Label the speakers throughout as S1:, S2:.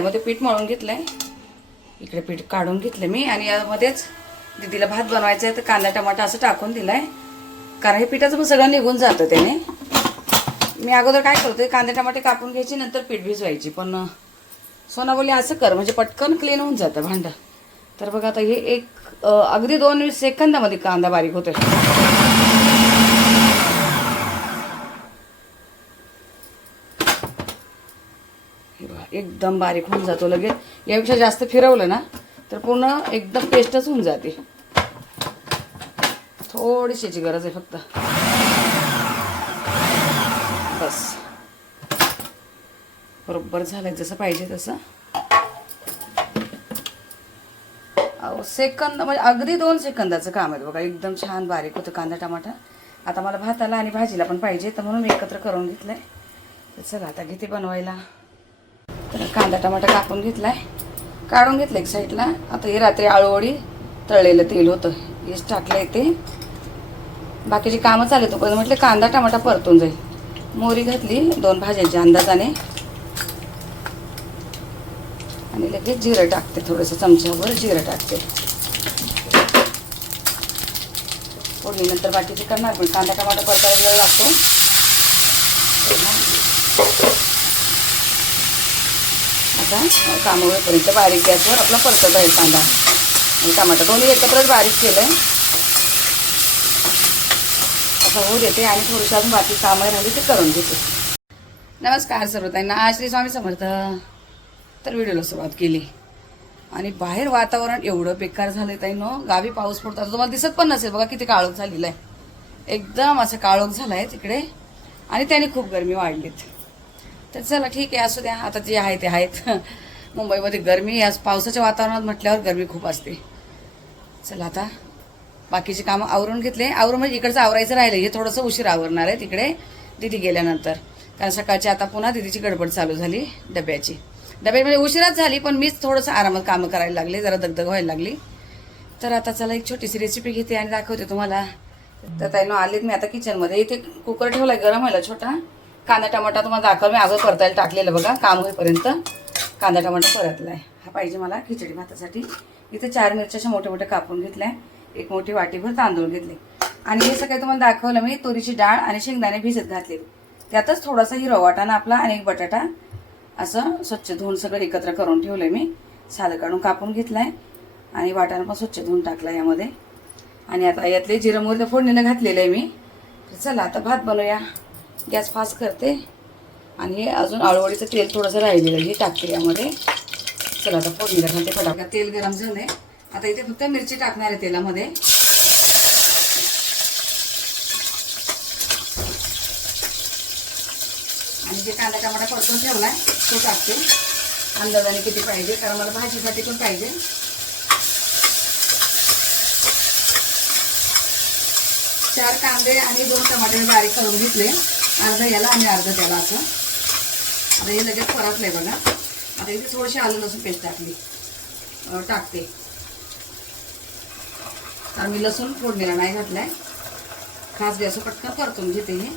S1: त्यामध्ये मग ते पीठ मळून घेतलंय. इकडे पीठ काढून घेतलं मी. आणि यामध्येच दीदीला भात बनवायचा आहे तर कांदा टमाटा असं टाकून दिलाय. कारण हे पिठाचं मग सगळं निघून जातं त्याने. मी अगोदर काय करतोय कांदे टमाटे कापून घ्यायची नंतर पीठ भिजवायची. पण सोना बोली असं कर. म्हणजे पटकन क्लीन होऊन जातं भांडं. तर बघा आता हे एक अगदी दोन सेकंदामध्ये कांदा बारीक होतोय. एकदम बारीक होऊन जातो लगेच. यापेक्षा जास्त फिरवलं ना तर पूर्ण एकदम पेस्टच होऊन जाते. थोडीशीची गरज आहे फक्त. बस. बरोबर झालं जसं पाहिजे तसं. अहो सेकंद म्हणजे अगदी दोन सेकंदाचं काम आहे बघा. एकदम छान बारीक होतं कांदा टमाटा. आता मला भाताला आणि भाजीला पण पाहिजे तर म्हणून मी एकत्र करून घेतलं तर चला आता घेते बनवायला. तर कांदा टमाटा कापून घेतलाय. काढून घेतलं एक साईडला. आता हे रात्री आळूवडी तळलेलं तेल होतं. हेच टाकलंय ते. बाकीची कामं चालू पण म्हटलं कांदा टमाटा परतून जाईल. मोरी घातली दोन भाज्यांच्या अंदाजाने. आणि लगेच जिरं टाकते थोडंसं. चमच्यावर जिरं टाकते. फोडणीनंतर बाकीचे करणार. पण कांदा टमाटा परतायला वेळ लागतो. असा कामं होईपर्यंत बारीक गॅसवर आपला परतत राहील कांदा. आणि टमाटा दोन्ही एकत्रच बारीक केलं आहे असं होऊ देते आणि थोडीशी अजून बाकी कामं राहिली ते करून घेते. नमस्कार सर्वताईंना. श्री स्वामी समर्थ. तर व्हिडिओला सुरुवात केली. आणि बाहेर वातावरण एवढं बेकार झालं ताई नो गावी पाऊस पडतो आता तुम्हाला दिसत पण नसेल. बघा किती काळोख झालेला आहे. एकदम असं काळोख झालाय तिकडे. आणि त्याने खूप गरमी वाढलीत. तर चला ठीक आहे असू द्या. आता जे आहे ते आहेत. मुंबईमध्ये गरमी आज पावसाच्या वातावरणात म्हटल्यावर गरमी खूप असते. चला आता बाकीचे कामं आवरून घेतले. आवरून म्हणजे इकडचं आवरायचं राहिलं हे थोडंसं उशीर आवरणार आहे तिकडे दिदी गेल्यानंतर. कारण सकाळची आता पुन्हा दिदीची गडबड चालू झाली डब्याची. डब्यामध्ये म्हणजे उशिराच झाली पण मीच थोडंसं आरामात कामं करायला लागले. जरा दगदग व्हायला लागली. तर आता चला एक छोटीशी रेसिपी घेते आणि दाखवते तुम्हाला. तर ताईनं आलेत मी आता किचनमध्ये इथे कुकर ठेवला गरम व्हायला छोटा. कांदा टमाटा तुम्हाला दाखवलं मी अगं परतायला टाकलेलं बघा काम होईपर्यंत. कांदा टमाटा परतला आहे हा पाहिजे मला खिचडी भातासाठी. इथे चार मिरच्या अशा मोठे मोठ्या कापून घेतल्या. एक मोठी वाटीभर तांदूळ घेतले. आणि हे सगळं तुम्हाला दाखवलं मी तुरीची डाळ आणि शेंगदाणे भिजत घातलेली. त्यातच थोडासा हिरवा वाटाणा आपला आणि एक बटाटा असं स्वच्छ धुवून सगळं एकत्र करून ठेवलं मी. सालं काढून कापून घेतलाय आणि वाटाणा पण स्वच्छ धुवून टाकला यामध्ये. आणि आता यातले जिरं मोहरी फोडणीनं घातलेलं आहे मी. चला आता भात बनवूया. गॅस फास्ट करते. आणि अजून आळूवडीचं तेल थोडंसं राहिलेलं हे टाकते यामध्ये. चला आता फोडणीला घालते फटाफट. तेल गरम झालंय. आता इथे फक्त मिरची टाकणार आहे तेलामध्ये. आणि जे कांदा टमाटा परतून आहे तो टाकते. अंदाजाने किती पाहिजे कारण मला भाजीसाठी पण पाहिजे. चार कांदे आणि दोन टमाटे मी बारीक करून घेतले. अर्धा याला आणि अर्धा त्याला असं. आता हे लगेच परतलंय बघा. आता इथे थोडीशी आलू लसूण पेस्ट टाकली. टाकते. कारण मी लसूण फोडणीला नाही घातलाय. खास गॅस पटकन परतून घेते हे.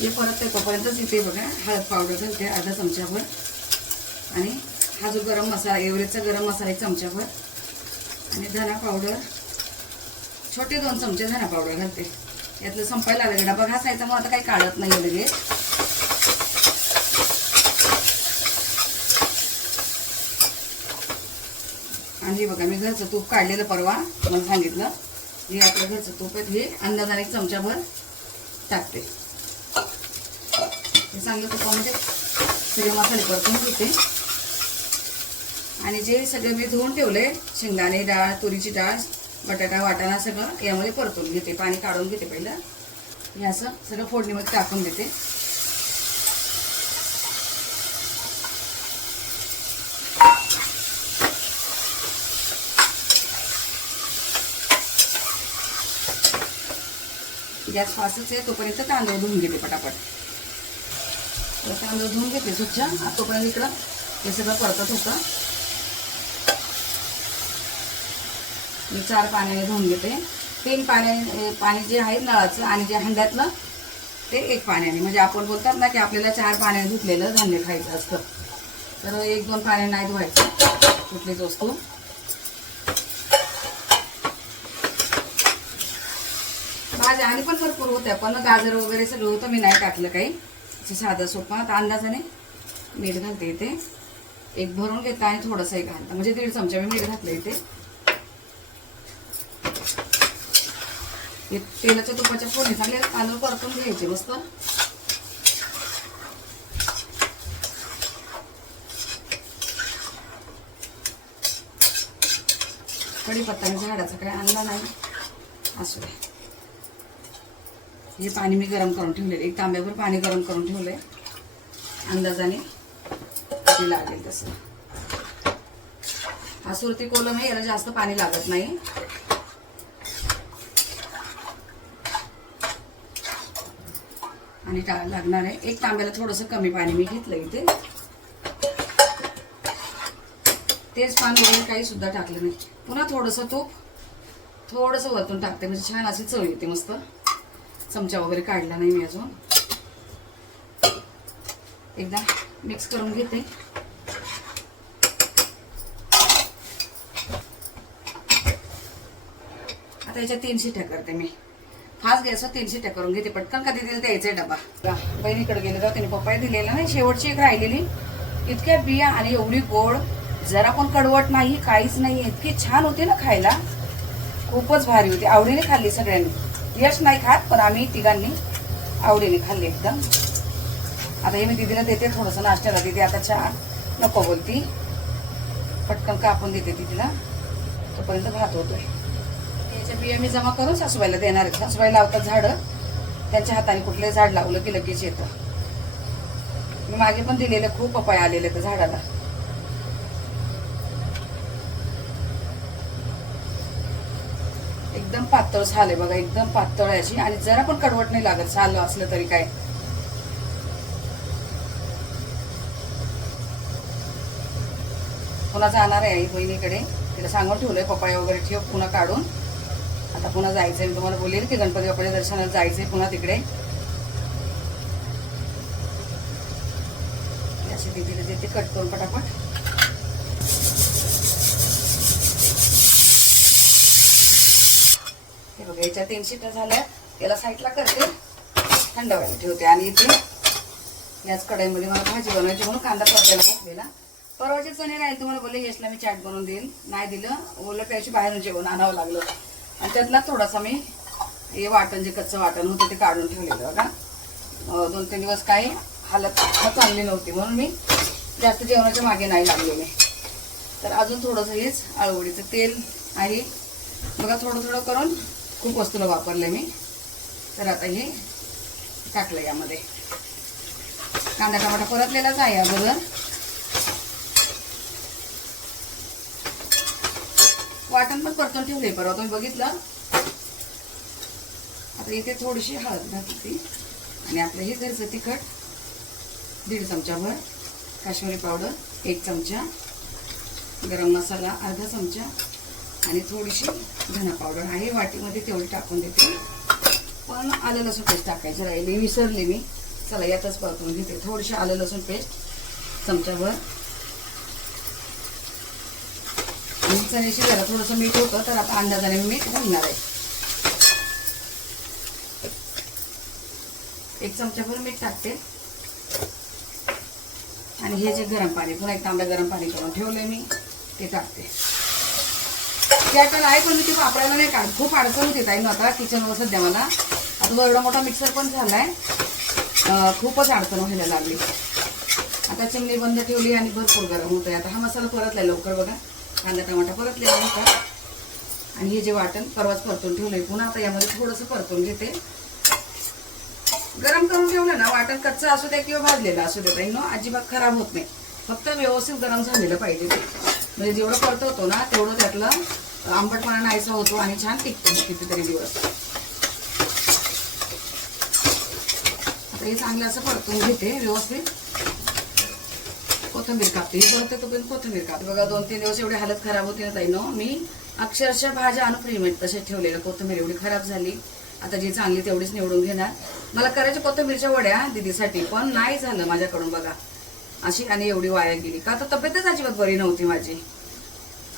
S1: हे परत ते तोपर्यंतच इथे बघा हळद पावडर घालते अर्धा चमच्याभर. आणि हा जो गरम मसाला एवरेजचा गरम मसाला एक चमच्याभर. आणि धना पावडर. छोटे दोन चमचे धना पावडर घालते. यातलं संपायला आलं डबा घासायचा मग आता काही काढत नाही लगेच. आणि बघा मी घरचं तूप काढलेलं परवा मला सांगितलं. हे आपलं घरचं तूप आहे हे अंदाजाने एक चमच्याभर टाकते. हे चांगलं तुपामध्ये सगळे मसाले परतून घेते. आणि जे सगळे मी धुवून ठेवले शेंगदाणे डाळ तुरीची डाळ बटाटा वाटाणा सगळं यामध्ये परतून घेते पाणी काढून घेते पहिलं. हे असं सगळं फोडणीमध्ये टाकून देते. गॅस फास्टच आहे तोपर्यंत तांदूळ धुवून घेते पटापट. तांदूळ धुवून घेते स्वच्छ. तोपर्यंत इकडं हे सगळं परतत होतं. मी चार पाण्याने धुवून घेते. तीन पाण्याने पाणी जे आहे नळाचं आणि जे हंड्यातलं ते एक पाण्याने. म्हणजे आपण बोलतात ना की आपल्याला चार पाण्याने धुतलेलं धान्य खायचं असतं. तर एक दोन पाण्याने नाही धुवायचं. कुठलीच वस्तू. भाज्या आणि पण भरपूर होत्या पण गाजर वगैरे सगळं होतं मी नाही टाकलं काही. असं साधं सोपं आता अंदाजाने मीठ घालते इथे. एक भरून घेता आणि थोडंसं एक घालता. म्हणजे दीड चमचा मी मीठ घातलं इथे. हे तेलाच्या तुपाच्या फोडणी चांगले तांदूळ परतून घ्यायचे मस्त कढीपत्ताने झाडाचा काही आणला नाही. असू दे. हे पाणी मी गरम करून ठेवले एक तांब्यावर पाणी गरम करून ठेवलंय. अंदाजाने ते लागेल तसं. हा सुरती कोलम आहे याला जास्त पाणी लागत नाही. आणि टा- लागणार आहे. एक तांब्याला थोडंसं कमी पाणी मी घेतलं इथे. तेच पाणी वगैरे काही सुद्धा टाकलं नाही. पुन्हा थोडंसं तूप थोडंसं वरतून टाकते. म्हणजे छान अशी चव येते मस्त. चमचा वगैरे काढला नाही मी अजून. एकदा मिक्स करून घेते. आता याच्या तीन शिट्या करते मी. फास्ट गॅसवर तीन शिट्या करून घेते. पटकन कधी द्यायचं द्यायचा डबा. बहिणीकडे गेले तेव्हा त्याने पप्पाय दिलेला नाही. शेवटची एक राहिलेली. इतक्या बिया आणि एवढी गोड जरा पण कडवट नाही काहीच नाही इतकी छान होती ना खायला. खूपच भारी होती. आवडीने खाल्ली सगळ्यांनी. यश नाही खात पण आम्ही तिघांनी आवडीने खाल्ली एकदम. आता हे मी दिदीला देते थोडंसं नाश्त्याला दिदी आता चहा नको बोलती. पटकन कापून देते दिदीला. तोपर्यंत भात होतोय. याच्या बिया मी जमा करून सासूबाईला देणार आहे. सासूबाई लावतात झाडं. त्यांच्या हाताने कुठले झाड लावलं की लगेच येतं. मी मागे पण दिलेले खूप पपाय आलेले त्या झाडाला. एकदम पातळ साल आहे बघा एकदम पातळ आहे अशी. आणि जरा पण कडवट नाही लागत साल असलं तरी काय. पुन्हा जाणार आहे आई बहिणीकडे? तिला सांगून ठेवलंय पपाया वगैरे ठेव पुन्हा काढून. आता पुन्हा जायचंय मी तुम्हाला बोलेल की गणपती बाप्पाच्या दर्शनाला जायचंय पुन्हा तिकडे. अशी दिदीला देते कट करून पटापट. हे बघा याच्या तीन शिट्या झाल्या. याला साईडला करते. थंड व्हायला ठेवते आणि इथे याच कढईमध्ये मला भाजी बनवायची म्हणून कांदा परतायला घातलेला. परवाचे चणे राहील तुम्हाला बोलले यशला मी चाट बनवून देईल नाही दिलं. ओलं प्यायची बाहेरून जेवण आणावं लागलं. आणि त्यातला थोडासा मी हे वाटण जे कच्चं वाटण होतं ते काढून ठेवलेलं बघा. दोन तीन दिवस काही हालत चांगली नव्हती म्हणून मी जास्त जेवणाच्या मागे नाही लागलेले. तर अजून थोडंसं हेच आळवडीचं तेल आहे बघा थोडं थोडं करून खूप वस्तूला वापरले मी. तर आता हे टाकलं यामध्ये. कांदा टमाटा परतलेलाच आहे अगोदर. वाटण पण परतून ठेवले परवा. तुम्ही बघितलं? आता इथे थोडीशी हळद घातली आणि आपलं हे घरचं तिखट दीड चमचाभर काश्मीरी पावडर एक चमचा गरम मसाला अर्धा चमचा आणि थोडीशी धना पावडर. आहे वाटीमध्ये तेवढी टाकून देते. पण आलं लसूण पेस्ट टाकायचं. राहिले विसरले मी. चला यातच परतून घेते. थोडीशी आलं लसूण पेस्ट चमचाभर. आणि चण्याशी जरा थोडंसं मीठ होतं तर आता अंदाजाने मी मीठ घालणार आहे. एक चमचाभर मीठ टाकते. आणि हे जे गरम पाणी पुन्हा एक तांबडं गरम पाणी करून ठेवलंय मी ते टाकते. त्याच्याला आहे पण मी ते वापरायला नाही काढ खूप अडचण होती ताई आता किचनवर सध्या मला. आता एवढा मोठा मिक्सर पण झालाय. खूपच अडचण व्हायला लागली. आता चिमणी बंद ठेवली आणि भरपूर गरम होत आहे आता हा मसाला परतलाय लवकर बघा. कांदा टमाटा परतलेला होता आणि हे जे वाटण परवाच परतून ठेवलंय. पुन्हा आता यामध्ये थोडंसं परतून घेते. गरम करून ठेवलं ना वाटण कच्चं असू द्या किंवा भाजलेलं असू द्या ताई नो अजिबात खराब होत नाही. फक्त व्यवस्थित गरम झालेलं पाहिजे ते. म्हणजे जेवढं परतवतो ना तेवढं त्यातलं आंबटपणा नाहीसा होतो आणि छान टिकतो कितीतरी दिवस. आता हे चांगलं असं परतून घेते व्यवस्थित. कोथिंबीर कापते. हे परत तोपर्यंत कोथिंबीर कापते. बघा दोन तीन दिवस एवढी हालत खराब होती ना ताई नो? मी अक्षरशः भाज्या आणून फ्रीमेट तसे ठेवलेलं कोथिंबीर. एवढी खराब झाली. आता जी चांगली तेवढीच निवडून घेणार. मला करायच्या कोथिंबीरच्या वड्या दीदीसाठी पण नाही झालं माझ्याकडून बघा. अशी आणि एवढी वाया गेली. का तर तब्येतच अजिबात बरी नव्हती माझी.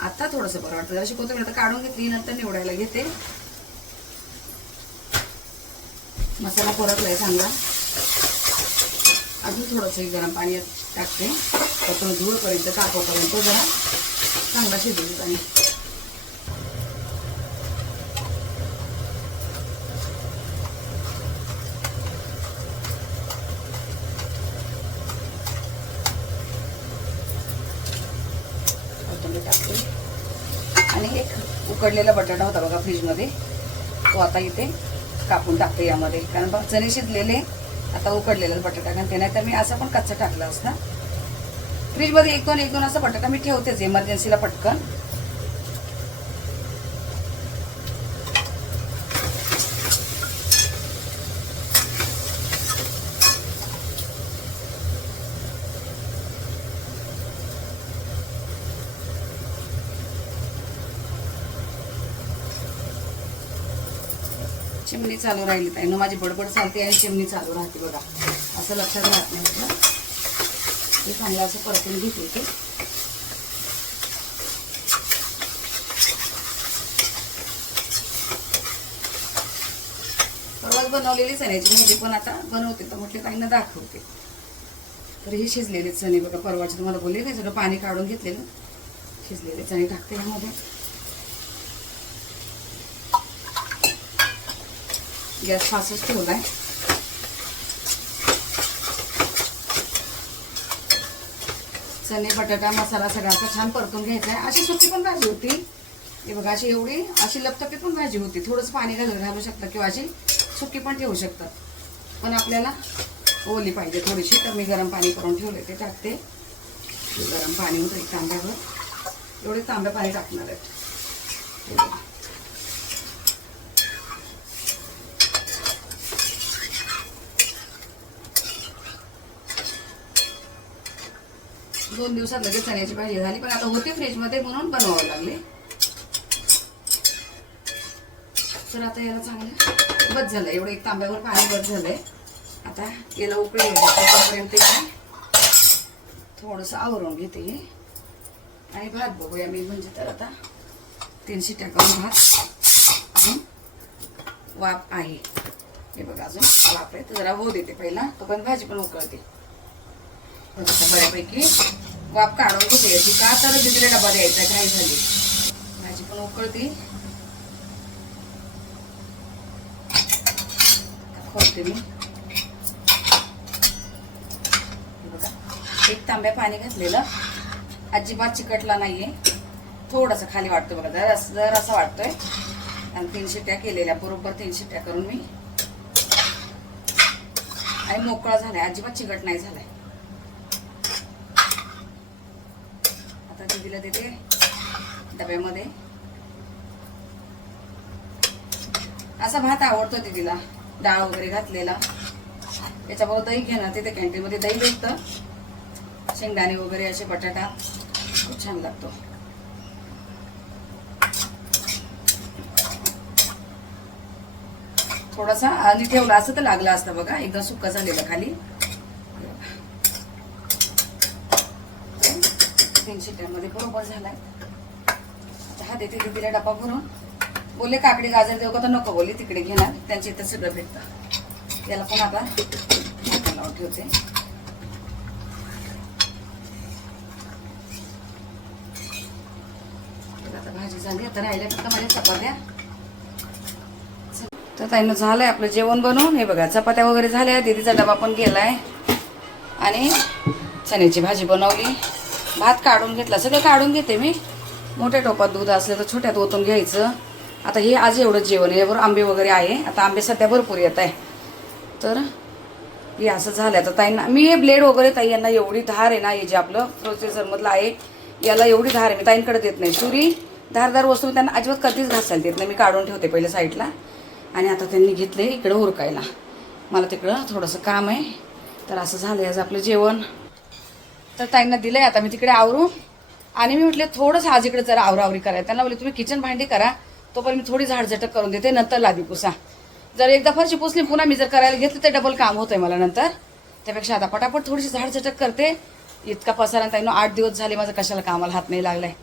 S1: आता थोडंसं बरं वाटतं. अशी कोथिंबीर आता काढून घेतली नंतर निवडायला घेते. मसाला परतलाय चांगला. अजून थोडंसं गरम पाणी टाकते. तर धूळपर्यंत कापापर्यंत जरा चांगला शिजवू आणि टाकते. आणि एक उकडलेला बटाटा होता बघा फ्रीजमध्ये. तो आता इथे कापून टाकते यामध्ये. कारण बघ चणे शिजलेले आता उकडलेला बटाटा. घालते नाही तर मी असं पण कच्चा टाकला असता. फ्रीजमध्ये एक दोन एक दोन असं बटाटा मी ठेवतेच इमर्जन्सीला पटकन. चिमणी चालू राहिली ताई. ना माझी बडबड चालते आणि चिमणी चालू राहते बघा. असं लक्षात राहत नाही. हे चांगलं असं परतून घेते ते परवाच बनवलेली चण्याची म्हणजे पण आता बनवते तर म्हटले ताईंना दाखवते. तर हे शिजलेले चणे बघा परवाचे तुम्हाला बोलले नाही सगळं पाणी काढून घेतलेलं. शिजलेले चणे टाकते ह्यामध्ये गॅस फासच ठेवला आहे चणे बटाटा मसाला सगळा असा छान परतून घ्यायचा आहे अशी सुकी पण भाजी होती. हे बघा अशी एवढी अशी लपतपी पण भाजी होती. थोडंसं पाणी घालून घालू शकता किंवा अशी सुकी पण ठेवू शकतात पण आपल्याला ओली पाहिजे. थोडीशी तर मी गरम पाणी करून ठेवले ते टाकते. गरम पाणी होतं एक तांब्यावर. एवढे तांब्या पाणी टाकणार आहे दोन दिवसात लगेच चण्याची भाजी झाली पण आता होती फ्रीजमध्ये म्हणून बनवावं लागले. तर आता याला चांगलं बस झालं एवढं एक तांब्यावर पाणी बस झालंय. आता याला उकळी तोपर्यंत थोडंसं आवरून घेते आणि भात बघूया मी म्हणजे तर आता तीन शिट्ट्या करून भात वाप वाफ आहे. हे बघा अजून वाफ आहे तर जरा होऊ देते पहिला तो पण भाजी पण उकळते. बऱ्यापैकी वाफ काढून घेते याची का तर दुसरे डबा द्यायचा काही झाली? भाजी पण उकळते. खोलते मी. बघा एक तांब्या पाणी घातलेलं. अजिबात चिकटला नाहीये. थोडंसं खाली वाटतो बघा. जर जर असं वाटतोय. आणि तीन शिट्ट्या केलेल्या. बरोबर तीन शिट्ट्या करून मी. आणि मोकळा झालाय. अजिबात चिकट नाही झालाय. आता दीदीला डब्यामध्ये. असा भात आवडतो दीदीला डाळ वगैरे घातलेला. त्याच्याबरोबर दही घेणार तिथे कॅन्टीनमध्ये दही भेटतं. शेंगदाणे वगैरे असे बटाटा खूप छान लागतो. थोडासा आधी ठेवला असं तर लागला असतं बघा एकदम सुक्का झालेला खाली. तीन शिट्ट्यांमध्ये बरोबर झालाय. आता हा देते दीदीला डबा भरून. बोलले काकडी गाजर देऊ का? तर नको बोलले तिकडे घेणार त्यांची इथं सगळं भेटतं. याला पण आता लावून ठेवते. तर आता भाजी झाली आता राहिल्या फक्त माझ्या चपात्या. तर ताईनं झालंय आपलं जेवण बनवून. हे बघा चपात्या वगैरे झाल्या दीदीचा डबा पण गेलाय. आणि चण्याची भाजी बनवली. भात काढून घेतला. सगळं काढून घेते मी. मोठ्या टोपात दूध असलं तर छोट्यात ओतून घ्यायचं. आता हे आज एवढं जेवण आहे. यावर आंबे वगैरे आहे. आता आंबे सध्या भरपूर येत आहे. तर हे असं झालं तर ताईंना मी हे ब्लेड वगैरे ताई यांना एवढी धार आहे ना हे जे आपलं प्रोसेसरमधलं आहे याला एवढी धार आहे. मी ताईंकडे देत नाही. सुरी धारदार वस्तू मी त्यांना अजिबात कधीच घासायला देत नाही. मी काढून ठेवते पहिले साईडला. आणि आता त्यांनी घेतले इकडं उरकायला मला तिकडं थोडंसं काम आहे. तर असं झालं आज आपलं जेवण. तर ताईंना दिलंय आता मी तिकडे आवरू. आणि मी म्हटले थोडंसं आज इकडे जरा आवरावरी करायला त्यांना बोलले तुम्ही किचन भांडी करा. तोपर्यंत मी थोडी झाडझटक करून देते नंतर लादी पुसा. जर एकदा फरशी पुसली पुन्हा मी जर करायला घेतलं तर डबल काम होतंय मला नंतर. त्यापेक्षा आता पटापट थोडीशी झाडझटक करते. इतका पसारा ताईनो आठ दिवस झाले माझं कशाला कामाला हात नाही लागलाय.